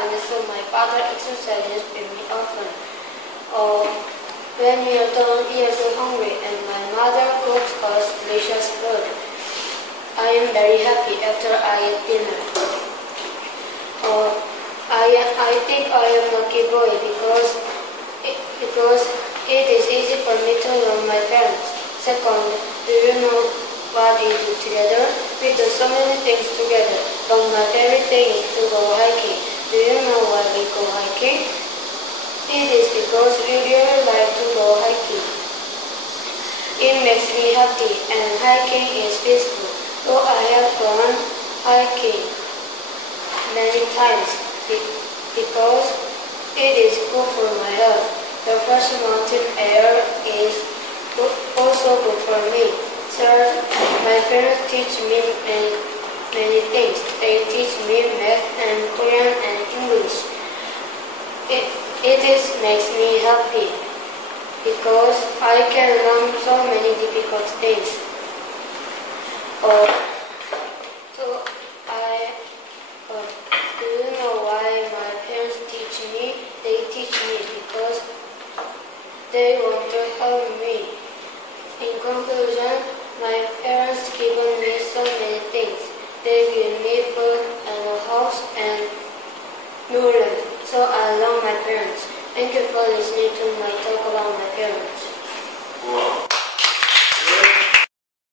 kind, so my father exercises with me often. Uh, when we are so hungry and my mother cooks us delicious food, I am very happy after I eat dinner. I think I am a lucky boy because it is easy for me to love my parents. Second, do you know what we do together? We do so many things together, but my favorite thing is to go hiking. Do you know why we go hiking? It is because we really like to go hiking. It makes me happy and hiking is peaceful. So I have gone hiking many times because it is good for my health. The fresh mountain air is also good for me. Third, my parents teach me many things. They teach me math and Korean and English. It makes me happy because I can learn so many difficult things. Do you know why my parents teach me? They teach me because they want to help me. In conclusion, my parents given me so many things. They give me food and a house and knowledge. So I love my parents. Thank you for listening to my talk about my parents.